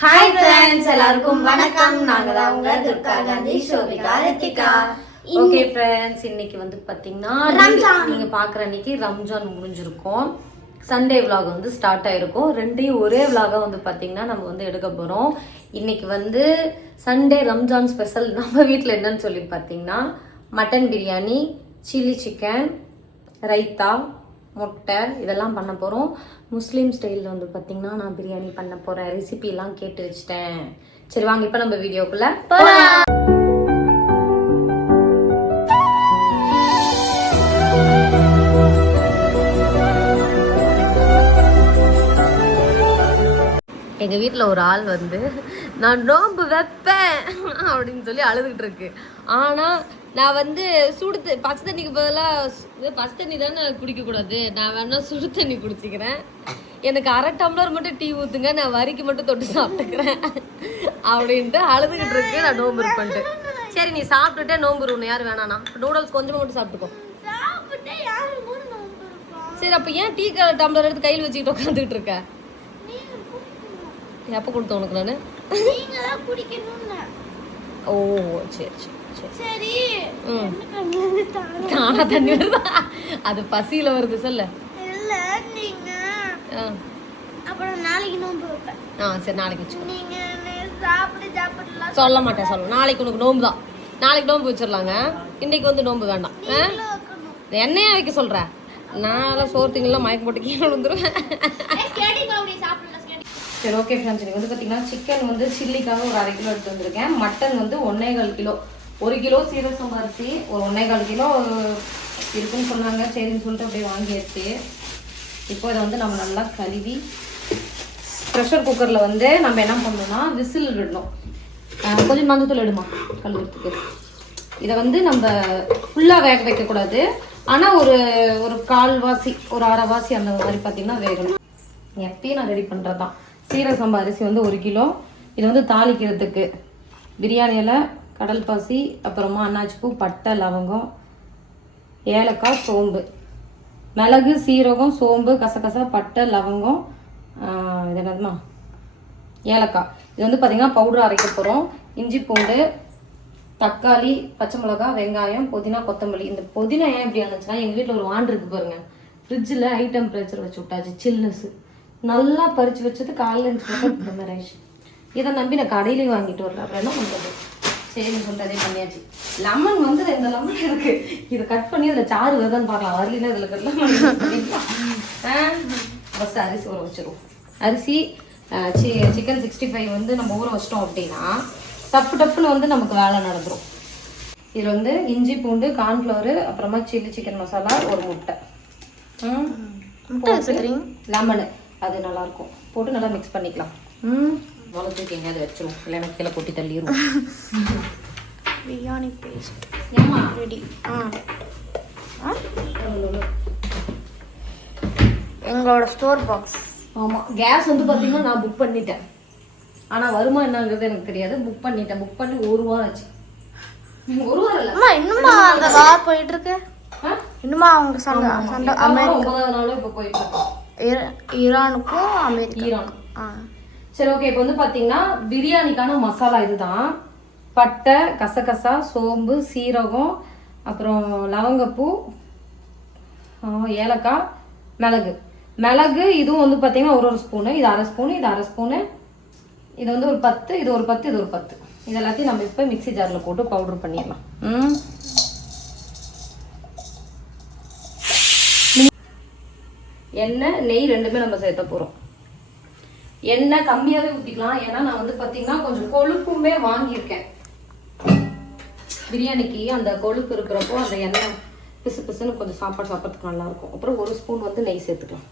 Hi friends, எல்லாருக்கும் வணக்கம். நாங்க தான் உங்க துர்கா காந்தி, சோபிகா, ரித்திகா. ஓகே ஃப்ரெண்ட்ஸ், இன்னைக்கு வந்து பாத்தீங்கன்னா நீங்க பாக்குற அன்னைக்கு ரம்ஜான் முடிஞ்சிருக்கும். சண்டே விலாக் வந்து ஸ்டார்ட் ஆயிருக்கும். ரெண்டையும் ஒரே விலாகா வந்து பாத்தீங்கன்னா நம்ம வந்து எடுக்க போறோம். இன்னைக்கு வந்து சண்டே ரம்ஜான் ஸ்பெஷல் நம்ம வீட்டில் என்னன்னு சொல்லி பார்த்தீங்கன்னா mutton biryani, chilli chicken, raita, முட்டை இதெல்லாம் பண்ண போகிறோம். முஸ்லீம் ஸ்டைலில் வந்து பார்த்திங்கன்னா நான் பிரியாணி பண்ண போகிறேன். ரெசிபிலாம் கேட்டு வச்சுட்டேன். சரி வாங்க இப்போ நம்ம வீடியோக்குள்ளே போகலாம். எங்கள் வீட்டில் ஒரு ஆள் வந்து நான் நோம்பு வைப்பேன் அப்படின்னு சொல்லி அழுதுகிட்டு இருக்கு. ஆனால் நான் வந்து சுடு பச்சை தண்ணிக்கு பதிலாக பச்சை தண்ணி தானே குடிக்கக்கூடாது, நான் வேணா சுடு தண்ணி குடிச்சிக்கிறேன், எனக்கு 1/2 டம்ளர் மட்டும் டீ ஊற்றுங்க, நான் வரிக்கு மட்டும் தொட்டு சாப்பிட்டுக்கிறேன் அப்படின்ட்டு அழுதுகிட்டு இருக்கு. நான் நோம்பு இருப்பேன்ட்டு. சரி நீ சாப்பிட்டுட்டே நோம்பு இருக்கணும், யாரும் வேணாண்ணா நூடுல்ஸ் கொஞ்சமாக மட்டும் சாப்பிட்டுக்கோ. சரி அப்போ ஏன் டீ டம்ளர் எடுத்து கையில் வச்சுக்கிட்டு உட்காந்துக்கிட்டு இருக்க? எப்போ கொடுத்த உனக்கு நான்? ஓ சரி சரி சரி. தானா தண்ணி வருதா? அது பசியில வருது. சொல்ல சரி நாளைக்கு வச்சுக்கோ. சொல்ல மாட்டேன் சொல்ல. நாளைக்கு உனக்கு நோம்பு தான். நாளைக்கு நோம்பு வச்சிடலாங்க. இன்னைக்கு வந்து நோம்பு வேண்டாம். என்னையா வைக்க சொல்ற? நான் சோர்த்திங்கெல்லாம் மயக்கம் போட்டு கீழே விழுந்துருவேன். சரி ஓகே ஃப்ரெண்ட்ஸ், எனக்கு வந்து பார்த்தீங்கன்னா சிக்கன் வந்து சில்லிக்காக ஒரு 1/2 கிலோ எடுத்து வந்திருக்கேன். மட்டன் வந்து 1.25 கிலோ. 1 கிலோ சீரக சம்பா அரிசி ஒரு 1.25 கிலோ இருக்குன்னு சொன்னாங்க. சரின்னு சொல்லிட்டு அப்படியே வாங்கியாச்சு. இப்போ இதை வந்து நம்ம நல்லா கழுவி ப்ரெஷர் குக்கரில் வந்து நம்ம என்ன பண்ணணும்னா விசில் விடணும். கொஞ்சம் மஞ்சத்தூள் எடுமா கழுவுறதுக்கு. இதை வந்து நம்ம ஃபுல்லாக வேக வைக்கக்கூடாது, ஆனால் ஒரு கால்வாசி ஒரு அரைவாசி அந்த மாதிரி பார்த்தீங்கன்னா வேகணும். எப்பயும் நான் ரெடி பண்ணுறது தான். சீரக சம்பா அரிசி வந்து 1 கிலோ. இது வந்து தாளிக்கிறதுக்கு பிரியாணி இலை, கடல் பாசி, அப்புறமா அன்னாச்சி பூ, பட்டை, லவங்கம், ஏலக்காய், சோம்பு, மிளகு, சீரகம், சோம்பு, கசகசா, பட்டை, லவங்கம், இது என்னதுமா ஏலக்காய். இது வந்து பார்த்திங்கன்னா பவுடர் அரைக்க போகிறோம். இஞ்சி பூண்டு, தக்காளி, பச்சை மிளகா, வெங்காயம், புதினா, கொத்தமல்லி. இந்த புதினா ஏன் இப்படி இருந்துச்சுன்னா எங்கள் வீட்டில் ஒரு வாண்டு இருக்கு பாருங்க, ஃப்ரிட்ஜில் ஹை டெம்பரேச்சர் வச்சு விட்டாச்சு. சில்னஸ் நல்லா பறித்து வச்சது காலையில் இந்த மாதிரி ஆயிடுச்சு. இதை நம்பி நான் கடையிலையும் வாங்கிட்டு வரல. அப்புறம் என்ன பண்ணுறது? சரின்னு சொல்லிட்டு அதே பண்ணியாச்சு. லெமன் வந்து 2 லெமன் இருக்கு. இதை கட் பண்ணி அதில் சாறு வருதான்னு பார்க்கலாம். வரலாம் இதில் கட்டலாம். ஃபஸ்ட்டு அரிசி ஊற வச்சிருவோம். அரிசி சிக்கன் 65 வந்து நம்ம ஊற வச்சிட்டோம் அப்படின்னா டப்புன்னு வந்து நமக்கு வேலை நடந்துடும். இதில் வந்து இஞ்சி பூண்டு, கார்ன்ஃப்ளவரு, அப்புறமா சில்லி சிக்கன் மசாலா, ஒரு முட்டை, லெமனு, அது நல்லாயிருக்கும். போட்டு நல்லா மிக்ஸ் பண்ணிக்கலாம். வளர்த்துக்கு எங்கேயாவது வச்சிருவோம், இல்லைன்னா கீழே கொட்டி தள்ளிடுவோம். பிரியாணி பேஸ்ட் ஏமா ரெடி. எங்களோட ஸ்டோர் பாக்ஸ். ஆமாம், கேஸ் வந்து பார்த்தீங்கன்னா நான் புக் பண்ணிட்டேன். ஆனால் வருமா என்னங்கிறது எனக்கு தெரியாது. புக் பண்ணிட்டேன். புக் பண்ணி 1 வாரம் ஆச்சு. 1 வாரம் இல்லை, இன்னுமா அந்த வார் போயிட்டு இருக்கு. இன்னுமா அவங்க சண்டை அமெரிக்கா 9வது நாளும் இப்போ போயிட்டு இருக்கோம். ஈரானுக்கும் அமெரிக்கா. ஈரான். சரி ஓகே, இப்போ வந்து பார்த்தீங்கன்னா பிரியாணிக்கான மசாலா இதுதான். பட்டை, கசகசா, சோம்பு, சீரகம், அப்புறம் லவங்கப்பூ, ஏலக்காய், மிளகு. இதுவும் வந்து பார்த்தீங்கன்னா ஒரு ஸ்பூனு, இது 1/2 ஸ்பூனு, இது 1/2 ஸ்பூனு, இது வந்து ஒரு 10, இது ஒரு 10, இது ஒரு 10. இது எல்லாத்தையும் நம்ம இப்போ மிக்ஸி ஜாரில் போட்டு பவுடர் பண்ணிடலாம். எண்ணெய், நெய் ரெண்டுமே நம்ம சேர்த்த போகிறோம். எண்ணெய் கம்மியாகவே ஊற்றிக்கலாம், ஏன்னா நான் வந்து பார்த்தீங்கன்னா கொஞ்சம் கொழுப்புமே வாங்கியிருக்கேன். பிரியாணிக்கு அந்த கொழுப்பு இருக்கிறப்போ அந்த எண்ணெய் பிசு பிசுன்னு கொஞ்சம் சாப்பிட்றதுக்கு நல்லாயிருக்கும். அப்புறம் 1 ஸ்பூன் வந்து நெய் சேர்த்துக்கலாம்.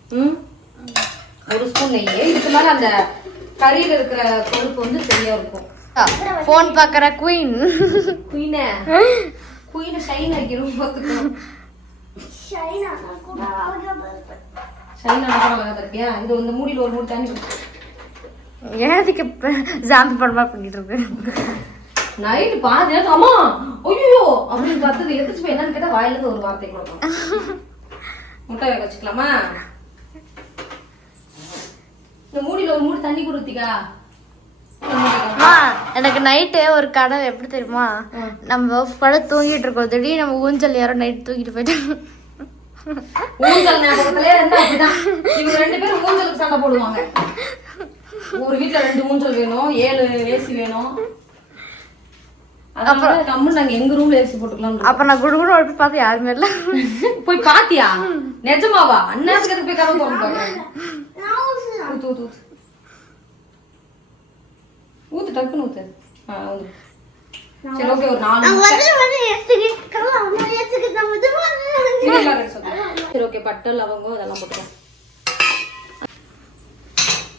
1 ஸ்பூன் நெய். இதுக்கு மேலே அந்த கறியில் இருக்கிற கொழுப்பு வந்து சரியாக இருக்கும். ஃபோன் பார்க்குற குயினை ஷைன் ஆக்கிடும். பார்த்துக்கணும். இது இந்த மூடியில் ஒரு மூடி தண்ணி ஏதுக்கு ஜாம்பி படமா பண்ணிட்டு இருக்கு. நைட்டு பாதி நேரம் அம்மா ஐயோ அப்படின்னு பார்த்தது எதிர்த்து என்னன்னு கேட்டா வாயிலிருந்து ஒரு வார்த்தை கொடுக்கும். முட்டை வேக வச்சுக்கலாமா? இந்த மூடியில் ஒரு மூடி தண்ணி கொடுத்திக்கா. எனக்கு நைட்டு ஒரு கனவு எப்படி தெரியுமா, நம்ம படம் தூங்கிட்டு இருக்கோம், திடீர்னு நம்ம ஊஞ்சல் யாரோ நைட் தூக்கிட்டு போயிட்டு ஊஞ்சல் ஞாபகத்திலே இருந்தா அப்படிதான். இவங்க 2 பேரும் ஊஞ்சலுக்கு சண்டை போடுவாங்க. ஒரு வீட்டுல 2 ஊஞ்சல் வேணும், 7 ஏசி வேணும். அப்புறம் கம்முன்னு நாங்க எங்க ரூம்ல ஏசி போட்டுக்கலாம். அப்ப நான் குடுகுடு போய் பார்த்து யாருமே இல்ல. போய் பாத்தியா? நிஜமாவா? அண்ணாத்துக்கு போய் கனவு தோணும் பாக்குறேன். ஊத்து ஊத்து ஊத்து ஊத்து டக்குன்னு ஊத்து. சரி ஓகே, ஒரு 4 சரி ஓகே, பட்டை லவங்கம் இதெல்லாம் போட்டுக்கலாம்.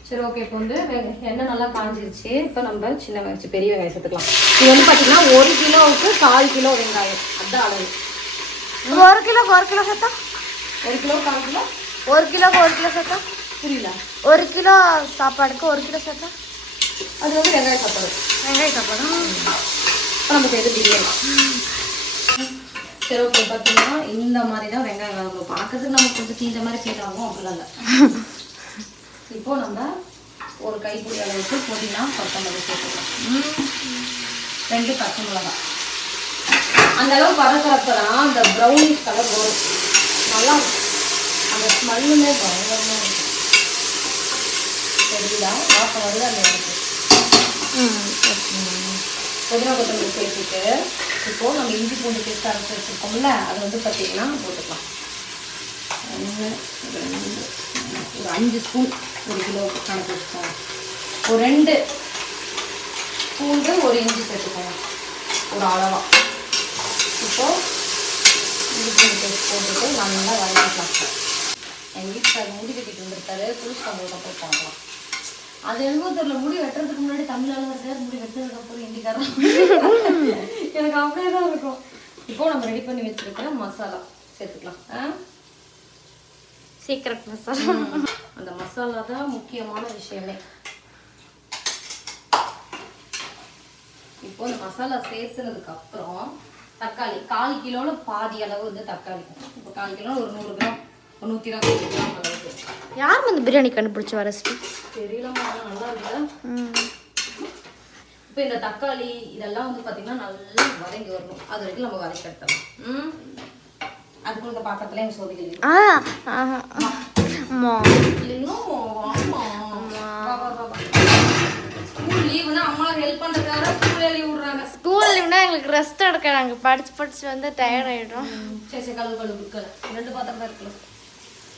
சரி ஓகே, இப்போ வந்து எண்ணெய் நல்லா காஞ்சிருச்சு. இப்போ நம்ம சின்ன வெங்காயம் பெரிய வெங்காயம் சேர்த்துக்கலாம். இது வந்து பார்த்தீங்கன்னா 1 கிலோவுக்கு 1/4 கிலோ வெங்காயம், அதுதான் அளவு. 1 கிலோ சேர்த்தா 1 கிலோ 1/4 கிலோ 1 கிலோக்கு 1 கிலோ சேர்த்தா புரியல. 1 கிலோ சாப்பாடுக்கு 1 கிலோ சேர்த்தா அது வந்து வெங்காய சாப்பாடு. வெங்காய சாப்பாடு. இப்போ நம்ம செய்து பிரியாணி. சரி ஓகே, பார்த்தீங்கன்னா இந்த மாதிரி தான் வெங்காயம் வளரும். பார்க்கறதுக்கு நமக்கு கொஞ்சம் தீஞ்ச மாதிரி ஃபீல் ஆகும், அப்படிலாம் இல்லை. இப்போ நம்ம ஒரு கைப்பிடி அளவுக்கு புதினா கொத்தமல்லி சேர்த்துக்கலாம். 2 பச்சை மிளகாய். அந்த அளவுக்கு வதக்கிறப்பதான் அந்த ப்ரௌனிஷ் கலர் வரும், நல்லா அந்த ஸ்மெல்லுமே பயங்கரமாக இருக்கும். சரிங்களா? வாசம் வருது அந்த எனக்கு புதினா கொத்தமல்லி சேர்த்துட்டு இப்போ நம்ம இஞ்சி பூண்டு பேஸ்ட் அரைச்சி வச்சுருக்கோம்ல, அது வந்து பார்த்தீங்கன்னா போட்டுக்கலாம். 1 5 ஸ்பூன் 1 கிலோ கணக்கு வச்சுக்கோங்க. ஒரு 2 பூண்டு 1 இஞ்சி சேர்த்துக்கோங்க ஒரு அளவா. இப்போ இஞ்சி பூண்டு பேஸ்ட் போட்டுட்டு நல்லா வதக்கிக்கலாம். எங்கள் வீட்டுக்காரர் முடி கட்டிட்டு வந்துருக்காரு, புதுசு போட்ட போய் பார்க்கலாம். அது எழுபத்தூரில் முடி வெட்டுறதுக்கு முன்னாடி தமிழால் இருக்கார், முடி வெட்டுறதுக்கு அப்புறம் இந்திக்காரன். எனக்கு அப்படியே தான் இருக்கும். இப்போ நம்ம ரெடி பண்ணி வச்சிருக்கிற மசாலா சேர்த்துக்கலாம். சீக்கிரம் மசாலா. அந்த மசாலா தான் முக்கியமான விஷயமே. இப்போ இந்த மசாலா சேர்த்துனதுக்கு அப்புறம் தக்காளி 1/4 கிலோல பாதி அளவு வந்து தக்காளி. இப்போ 1/4 கிலோ ஒரு 100 கிராம் 120 கிராம் அளவுக்கு. யார் வந்து பிரியாணி கண்டுபிடிச்ச ரெசிபி தெரியலமா, நல்லா இருக்குல்ல. இப்போ இந்த தக்காளி இதெல்லாம் வந்து பார்த்தீங்கன்னா நல்லா வதங்கி வரணும், அது வரைக்கும் நம்ம வதக்கி எடுத்துடலாம். அதுக்குள்ள இந்த பாத்திரத்துல எங்க சோதிகள் ஸ்கூல் லீவுனா அம்மா ஹெல்ப் பண்றதுக்காக ஸ்கூல்ல லீவ் விடுறாங்க. ஸ்கூல் லீவ்னா எங்களுக்கு ரெஸ்ட் எடுக்க, நாங்க படிச்சு வந்து டயர்ட் ஆயிடும். சரி கழுவு புக்கல 2 பாத்திரம் தான் இருக்கு.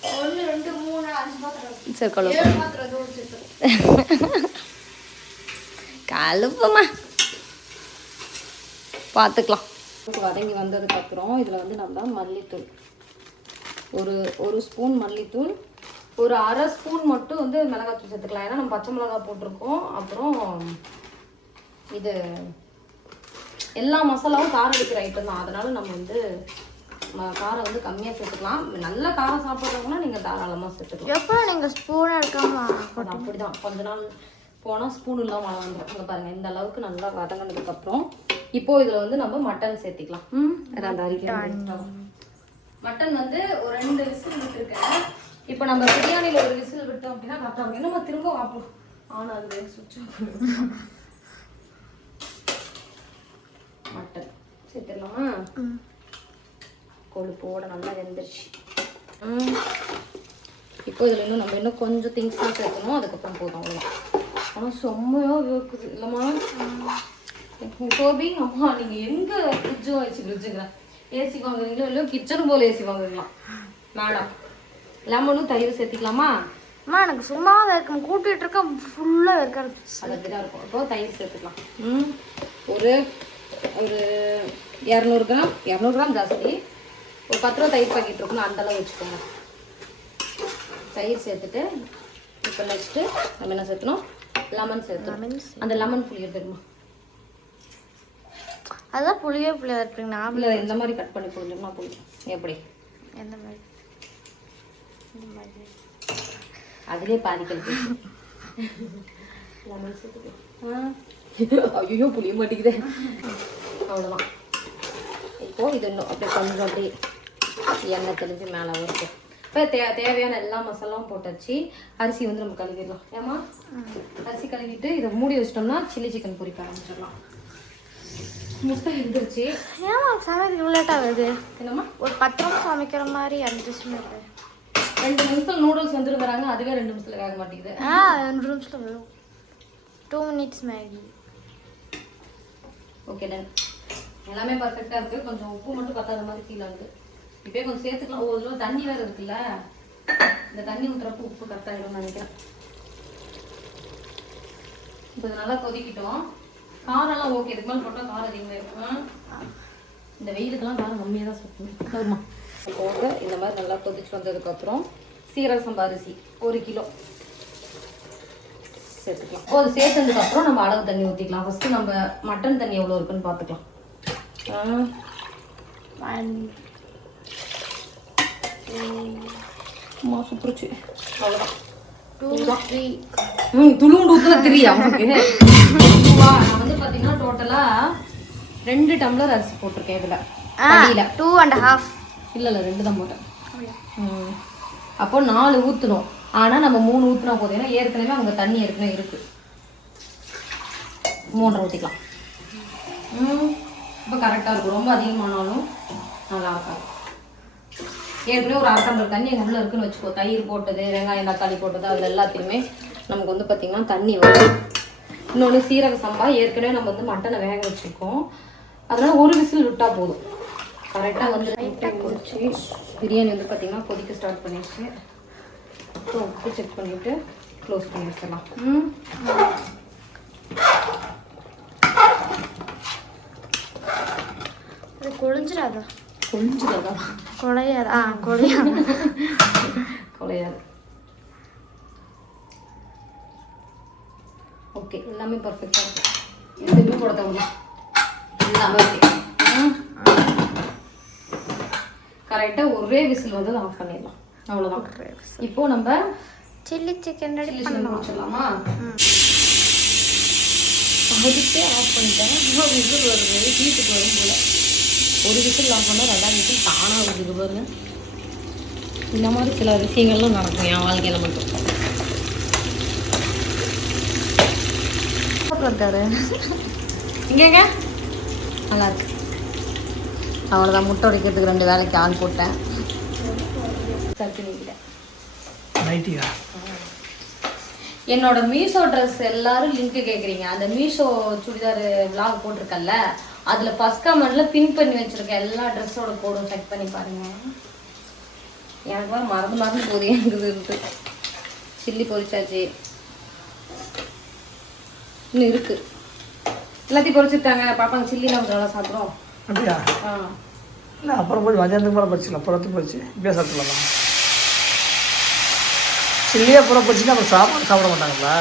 1 2 3 5 பாத்திரம். சரி கழுவு. 7 பாத்திரம் தோச்சிட்டு கழுவுமா பார்த்துக்கலாம். வதங்கி வந்ததுக்கு அப்புறம் இதில் வந்து நம்ம மல்லித்தூள் ஒரு ஸ்பூன் மல்லித்தூள், ஒரு 1/2 ஸ்பூன் மட்டும் வந்து மிளகாத்தூள் சேர்த்துக்கலாம். ஏன்னா நம்ம பச்சை மிளகாய் போட்டிருக்கோம். அப்புறம் இது எல்லா மசாலாவும் காரம் அடிக்கிற ஐட்டம் தான், அதனால நம்ம வந்து காரம் வந்து கம்மியாக சேர்த்துக்கலாம். நல்ல காரம் சாப்பிட்றவங்கன்னா நீங்கள் தாராளமாக சேர்த்துக்கலாம். எப்போ நீங்கள் ஸ்பூன் எடுக்காம அப்படி தான் கொஞ்ச நாள் போனால் ஸ்பூன் இல்லாமல் மழை வந்துடும். அங்கே பாருங்கள், இந்த அளவுக்கு நல்லா வதங்கினதுக்கப்புறம் இப்போது இதில் வந்து நம்ம மட்டன் சேர்த்திக்கலாம். மட்டன் வந்து ஒரு 2 விசில் விட்டுருக்கேன். இப்போ நம்ம பிரியாணியில் ஒரு விசில் விட்டோம் அப்படின்னா கரெக்டாக இருக்கும். நம்ம திரும்ப ஆப்போம் ஆனால் அது சுவிட்ச் மட்டன் சேர்த்துடலாமா? கொழுப்போட நல்லா வெந்துருச்சு. இப்போ இதில் இன்னும் கொஞ்சம் திங்ஸ்லாம் சேர்க்கணும், அதுக்கப்புறம் போதும் அவ்வளோதான். ஆனால் செம்மையாக இருக்குது இல்லைம்மா கோபி? அம்மா நீங்கள் எங்கே ஃப்ரிட்ஜும் வச்சுக்கிறேன், ஏசி வாங்குறீங்களோ இல்லையோ கிச்சனும் போல் ஏசி வாங்குறீங்களா மேடம்? லெமனும் தயிர் சேர்த்துக்கலாமா? அம்மா எனக்கு சும்மா இருக்கும், கூட்டிகிட்டு இருக்கேன் ஃபுல்லாக இருக்கிறது அது அப்படி தான் இருக்கும். இப்போ தயிர் சேர்த்துக்கலாம். ஒரு 200 கிராம் ஜாஸ்தி, ஒரு 10 ரூபா தயிர் பாக்கெட் இருக்குன்னு அந்தளவு வச்சுக்கோங்க. தயிர் சேர்த்துட்டு இப்போ நெக்ஸ்ட்டு நம்ம என்ன சேர்த்தணும்? லெமன் சேர்த்துணும். அந்த லெமன் புளியை தெரியுமா? அதுதான் புளியே இருப்பீங்க. நான் இல்லை இந்த மாதிரி கட் பண்ணி புளிஞ்சோம்னா புளியும். எப்படி? எந்த மாதிரி? இந்த மாதிரி அதுலேயே பாதிக்கல் லெமன் சேர்த்துக்கலாம். ஐயோ புளிய மாட்டேங்குது. அவ்வளோதான். இப்போது இது இன்னும் அப்படியே கொஞ்சம் அப்படியே எண்ணெய் தெளிஞ்சு மேலே வரும். இப்போ தேவையான எல்லா மசாலாவும் போட்டாச்சு. அரிசி வந்து நம்ம கழுவிடலாம். ஏமா அரிசி கழுவிட்டு இதை மூடி வச்சிட்டோம்னா சில்லி சிக்கன் பொரிக்க ஆரம்பிச்சிடலாம். முட்டை இருந்துருச்சு. ஏமா சமையல் இவ்வளோ லேட் ஆகுது? என்னம்மா ஒரு 10 நிமிஷம் சமைக்கிற மாதிரி 5 நிமிஷம் 2 நிமிஷத்தில் நூடுல்ஸ் வந்துருக்குறாங்க. அதுவே 2 நிமிஷத்தில் வேக மாட்டேங்குது. 2 நிமிஷம் வரும். 2 minutes மேகி. Okay done. எல்லாமே பர்ஃபெக்டாக இருக்குது. கொஞ்சம் உப்பு மட்டும் பத்தாத மாதிரி ஃபீல் ஆகுது. இப்போயே கொஞ்சம் சேர்த்துக்கலாம். ஒரு தடவை தண்ணி வேறு இருக்குல்ல, இந்த தண்ணி ஊற்றுறப்ப உப்பு கரெக்டாகிடும்னு நினைக்கிறேன். இப்போ இது நல்லா கொதிக்கிட்டோம். காரெல்லாம் ஓகே. இதுக்கு மேலே போட்டால் காரம் அதிகமாக இருக்கும். இந்த வெயிலுக்கெல்லாம் காரம் கம்மியாக தான் சாப்பிடணும். ஆமாம். போக இந்த மாதிரி நல்லா கொதிச்சு வந்ததுக்கப்புறம் சீரக சம்பா அரிசி 1 கிலோ சேர்த்துக்கலாம். அது சேர்த்ததுக்கப்புறம் நம்ம அளவு தண்ணி ஊற்றிக்கலாம். ஃபஸ்ட்டு நம்ம மட்டன் தண்ணி எவ்வளோ இருக்குன்னு பார்த்துக்கலாம். சுப்புருச்சு அவ்வளோதான். 2 3 துளுண்டு ஊற்றுல தெரியா உங்களுக்கு? நான் வந்து பார்த்தீங்கன்னா டோட்டலாக 2 டம்ளர் அரிசி போட்டிருக்கேன் இதில். 2 1/2. இல்லை 2 தான் போட்டேன். அப்போ 4 ஊற்றணும். ஆனால் நம்ம 3 ஊற்றினா போதும். ஏன்னா ஏற்கனவே அங்கே தண்ணி ஏற்கனவே இருக்குது. 3.5 ஊற்றிக்கலாம். இப்போ கரெக்டாக இருக்கும். ரொம்ப அதிகமானாலும் நல்லா இருக்காது. ஏற்கனவே ஒரு 1/2 டம்ளர் தண்ணி எங்கள் உள்ள இருக்குன்னு வச்சுக்கோ. தயிர் போட்டது, வெங்காயம் தக்காளி போட்டது, அதில் எல்லாத்தையுமே நமக்கு வந்து பார்த்திங்கன்னா தண்ணி வரும். இன்னொன்று சீரக சம்பா ஏற்கனவே நம்ம வந்து மட்டனை வேக வச்சுருக்கோம். அதனால் ஒரு விசில் விட்டால் போதும். கரெக்டாக வந்து கொதிச்சு பிரியாணி வந்து பார்த்திங்கன்னா கொதிக்க ஸ்டார்ட் பண்ணிடுச்சு. ஸோ உப்பு செக் பண்ணிவிட்டு க்ளோஸ் பண்ணி வச்சிடலாம். அது கொழிஞ்சிடாதா? கொழிஞ்சிடாதா? கொலையாதா? கொலையாது. கொலையாது. ஓகே, எல்லாமே பர்ஃபெக்டாக இருக்கும். எதுவுமே போட தேவையில்ல. எல்லாமே ஓகே. கரெக்டாக ஒரே விசில் வந்து ஆஃப் பண்ணிடலாம். அவ்வளோதான். இப்போ நம்ம சில்லி சிக்கன் ரெடி பண்ணலாம். வச்சிடலாமா? அதுக்கே ஆஃப் பண்ணிட்டேன். இன்னும் விசில் வருது. ஹீட்டுக்கு வரும் போல. ஒரு விசில் ஆஃப் பண்ணால் 2ஆவது விசில் தானாக வருது பாருங்க. இந்த மாதிரி சில விஷயங்கள்லாம் நடக்கும் என் வாழ்க்கையில் மட்டும். இருக்காரு இங்கேங்க நல்லா இருக்கு. அவ்வளோதான். முட்டை உடைக்கிறதுக்கு 2 வேலைக்கு ஆள் போட்டேன். என்னோட மீஷோ ட்ரெஸ் எல்லாரும் லிங்க் கேட்குறீங்க. அந்த மீஷோ சுடிதார் விளாக் போட்டிருக்கல, அதில் ஃபர்ஸ்ட் கமெண்ட்ல பின் பண்ணி வச்சிருக்கேன். எல்லா ட்ரெஸ்ஸோட கோடும் செக் பண்ணி பாருங்க. எனக்கு வேறு மறந்து போகுது எனக்கு இருக்கு. சில்லி பொரிச்சாச்சு, இன்னும் இருக்கு. எல்லாத்தையும் பொரிச்சுட்டாங்க. பாப்பாங்க சில்லிலாம் கொஞ்சம் நல்லா சாப்பிடும். அப்படியா? இல்லை, அப்புறம் போய் மதியானத்துக்கு மேலே பறிச்சிடலாம். அப்புறத்து போச்சு இப்படியே சாப்பிடலாம். சில்லியே அப்புறம் பறிச்சுன்னா அப்புறம் சாப்பிட மாட்டாங்களா?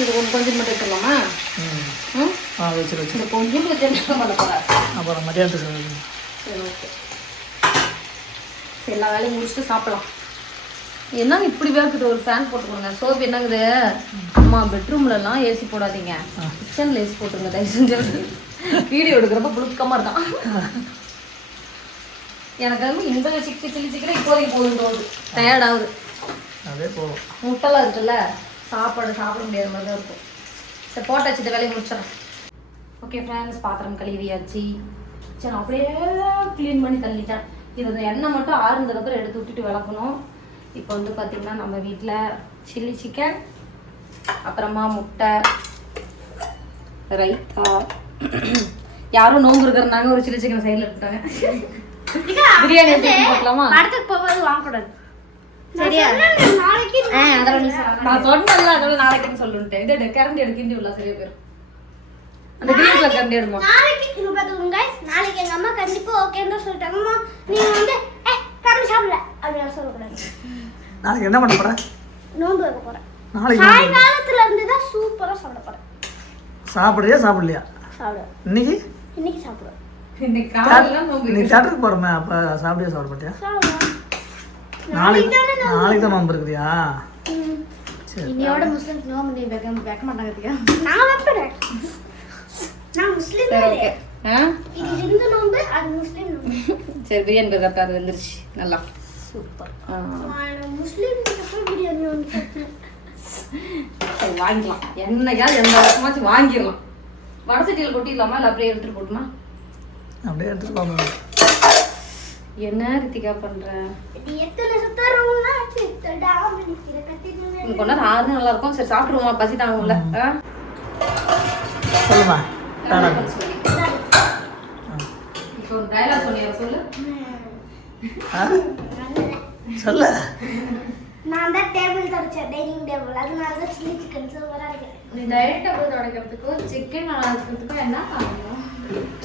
இது கொஞ்சம் மட்டும் வச்சிடலாமா? வச்சு கொஞ்சம் வச்சு பண்ண போகிறேன். அப்புறம் மதியானத்துக்கு. சரி, ஓகே. எல்லா வேலையும் முடிச்சுட்டு சாப்பிடலாம். என்னங்க இப்படி வேர்க்குது? ஒரு ஃபேன் போட்டு கொடுங்க. சோப்பு என்னங்குது? அம்மா பெட்ரூம்லலாம் ஏசி போடாதீங்க, கிச்சனில் ஏசி போட்டுருங்க தயவு செஞ்சு. வீடியோ எடுக்கிறப்ப புழுக்கமாக இருக்கான். எனக்கு வந்து இந்த சில்லி சிக்கன் இப்போதைக்கு போதும் தோணுது. டயர்டாகுது. அதே போதும். முட்டைலாம் இருக்குல்ல, சாப்பிட முடியாத மாதிரி தான் இருக்கும். சரி, போட்ட வச்சுட்டு வேலையை முடிச்சிடறேன். ஓகே ஃப்ரெண்ட்ஸ், பாத்திரம் கழுவியாச்சு. சரி, அப்படியே க்ளீன் பண்ணி தள்ளிட்டேன். இது எண்ணெய் மட்டும் ஆறுனதுக்கப்புறம் எடுத்து விட்டுட்டு விளக்கணும். இப்போ வந்து பார்த்திங்கன்னா நம்ம வீட்டில் சில்லி சிக்கன், அப்புறமா முட்டை, ரைத்தா. யாரும் நோம்பு இருக்கிறனாங்க ஒரு சில்லி சிக்கன் சைடில் எடுத்துட்டாங்க. பிரியாணி எடுத்து போட்டலாமா? படத்துக்கு போகும்போது வாங்கக்கூடாது. சரியா? நான் சொன்னேன்ல, அதோட நாளைக்குன்னு சொல்லுன்ட்டேன். இது கரண்டி எடுக்கின்றி உள்ள சரியா பேர். அந்த கிரீன் கலர் கரண்டி எடுமா. நாளைக்கு எங்க அம்மா கண்டிப்பா ஓகேன்னு சொல்லிட்டாங்க. அம்மா நீங்க வந்து கம்மி சாப்பிடல அப்படின்னு சொல்லக்கூடாது. நாளைக்கு என்ன பண்ண போற? நோன்பு வைக்க போறேன். நாளைக்கு சாயங்காலத்துல இருந்து தான் சூப்பரா சாப்பிட போறேன். சாப்பிடுறியா சாப்பிடலையா? சாப்பிடுவேன். இன்னைக்கு சாப்பிடுவேன். இந்த காலையில நோம்பு. நீ தேட்டருக்கு போறமே, அப்ப சாப்பிடியா சாப்பிட மாட்டியா? நாளைக்கு தான் நோம்பு இருக்குதியா? இன்னையோட முஸ்லிம் நோம்பு நீ வைக்க மாட்டாங்க. நான் வைப்பேன். நான் முஸ்லிம் ஓகே. இது இந்து நோம்பு, அது முஸ்லிம் நோம்பு. சரி, பிரியாணி கரெக்டாக அது வந்துருச்சு. நல்லா சூப்பர். முஸ்லீம் பிரியாணி ஒன்று சாப்பிட்டேன். சரி வாங்கிக்கலாம், என்னைக்காவது எந்த வருஷமாச்சும் வாங்கிடலாம். வடை சட்டியில் கொட்டிடலாமா இல்லை அப்படியே எடுத்துட்டு போட்டுமா? அப்படியே எடுத்துட்டு போங்க. என்ன ரித்திகா பண்ற? இது எத்தனை சுத்தரவுனா சித்தடா அப்படிங்கிற கத்திட்டு இன்னும் கொஞ்ச நேரம் ஆறுனா நல்லா இருக்கும். சரி சாப்பிட்டுருவோமா, பசி தாங்கும்ல. சொல்லுமா இப்போ ஒரு டயலாக் சொன்னியா, சொல்லு. சொல்ல. நான் தான் டேபிள் தொடச்சேன், டைனிங் டேபிள். அதனால தான் சில்லி சிக்கன் சூப்பரா இருக்கு. நீ டைனிங் டேபிள் துடைக்கிறதுக்கும் சிக்கன் நல்லா இருக்கிறதுக்கும் என்ன பண்ணணும்?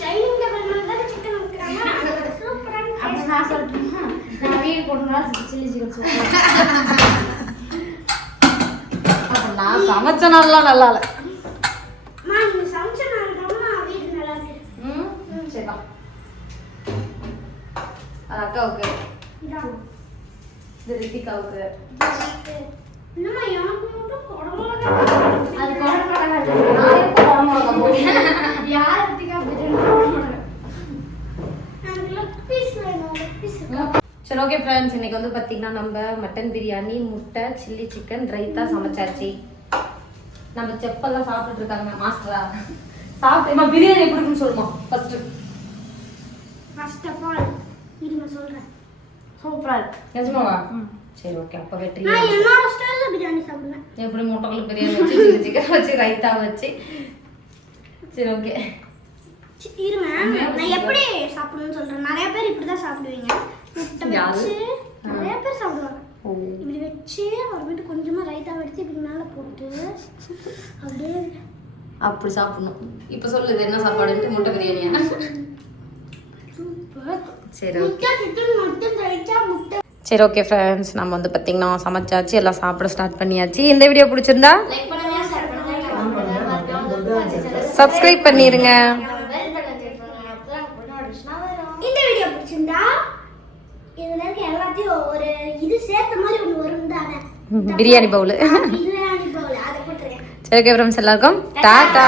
டைனிங் டேபிள் மேல தான் சிக்கன் வைக்கிறாங்க. அது சூப்பரா அப்ப இருக்கு. நான் சொல்லட்டுமா? நான் வீடு போனா சில்லி சிக்கன் சூப்பர். அப்ப நான் சமைச்ச நாள்லாம் நல்லா இல்லை. அம்மா நீங்க சமைச்ச நாள்தாம்மா வீடு நல்லா இருக்கு. சரிப்பா. அது அக்காவுக்கு, இதான். இது ரித்திகாவுக்கு. என்னம்மா எனக்கு மட்டும் குடமிளகா அது குழம்பு நான் எப்போ குழம்பு போட்டேன்? யார் ரித்திகா பிரியாணி போடுறாங்க? எனக்கு லெக் பீஸ் வேணும், லெக் பீஸ். சரி ஓகே ஃப்ரெண்ட்ஸ், இன்னைக்கு வந்து பார்த்தீங்கன்னா நம்ம மட்டன் பிரியாணி, முட்டை, சில்லி சிக்கன், ரைத்தா சமைச்சாச்சு. நம்ம செப்பெல்லாம் சாப்பிட்டுட்டு இருக்காங்க மாஸ்டரா. சாப்பிட்டேமா பிரியாணி எப்படி இருக்குன்னு சொல்லுமா ஃபர்ஸ்ட். ஃபர்ஸ்ட் ஆஃப் ஆல் இருங்க சொல்றேன். சூப்பரா இருக்கு. நிஜமாவா? சரி ஓகே, அப்போ வெற்றி. நான் என்னோட ஸ்டைல்ல பிரியாணி சாப்பிடுவேன். எப்படி முட்டைகளுக்கு பிரியாணி வச்சு, சில்லி சிக்கன் வச்சு, ரைத்தா வச்சு. சரி ஓகே. இருங்க நான் எப்படி சாப்பிடணும்னு சொல்றேன். நிறைய பேர் இப்படிதான் சாப்பிடுவீங்க. முட்டை வச்சு நிறைய பேர் சாப்பிடுவாங்க. இப்படி வச்சு அப்புறமேட்டு கொஞ்சமா ரைத்தா எடுத்து இப்படி மேல போட்டு அப்படியே அப்படி சாப்பிடணும். இப்போ சொல்லுது என்ன சாப்பாடுன்ட்டு. முட்டை பிரியாணியா? சூப்பர். சரி ஓகே. முட்டை சிக்கன் மட்டும் ரைத்தா முட்டை. சரி ஓகே ஃப்ரெண்ட்ஸ், நம்ம வந்து பார்த்தீங்கன்னா சமைச்சாச்சு, எல்லாம் சாப்பிட ஸ்டார்ட் பண்ணியாச்சு. இந்த வீடியோ பிடிச்சிருந்தா லைக் பண்ணுங்க, ஷேர் பண்ணுங்க, கமெண்ட் பண்ணுங்க, சப்ஸ்கிரைப் பண்ணிருங்க. பெல் பட்டன் கிளிக் பண்ணுங்க. அப்பதான் நோட்டிஃபிகேஷன் வரும். இந்த வீடியோ பிடிச்சிருந்தா இதுல இருக்க எல்லாத்தையும் ஒரு இது சேர்த்த மாதிரி ஒன்று வரும் தானே, பிரியாணி பவுல். பிரியாணி பவுல் அதை போட்டுருக்கேன். சரி ஓகே ஃப்ரெண்ட்ஸ், எல்லாருக்கும் டாடா.